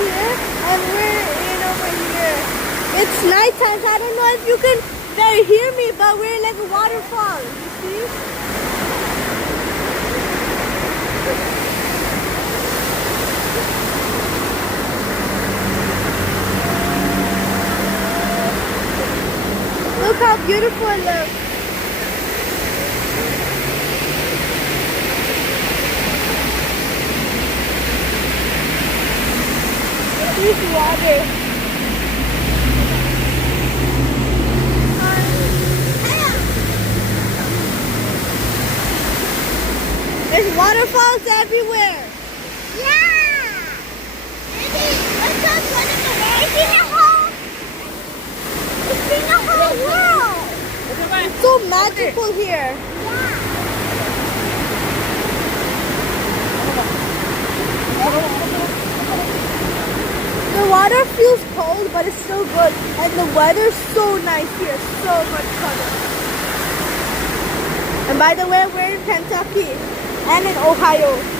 here, and we're in over here. It's nighttime, so I don't know if you can hear me, but we're like a waterfall. You see? Look how beautiful it looks. This water. There's waterfalls everywhere. Yeah. Let's go to the lake in the whole. It's in the whole world. It's so magical here. The water feels cold, but it's still good. And the weather's so nice here. So much fun. And by the way, we're in Kentucky and in Ohio.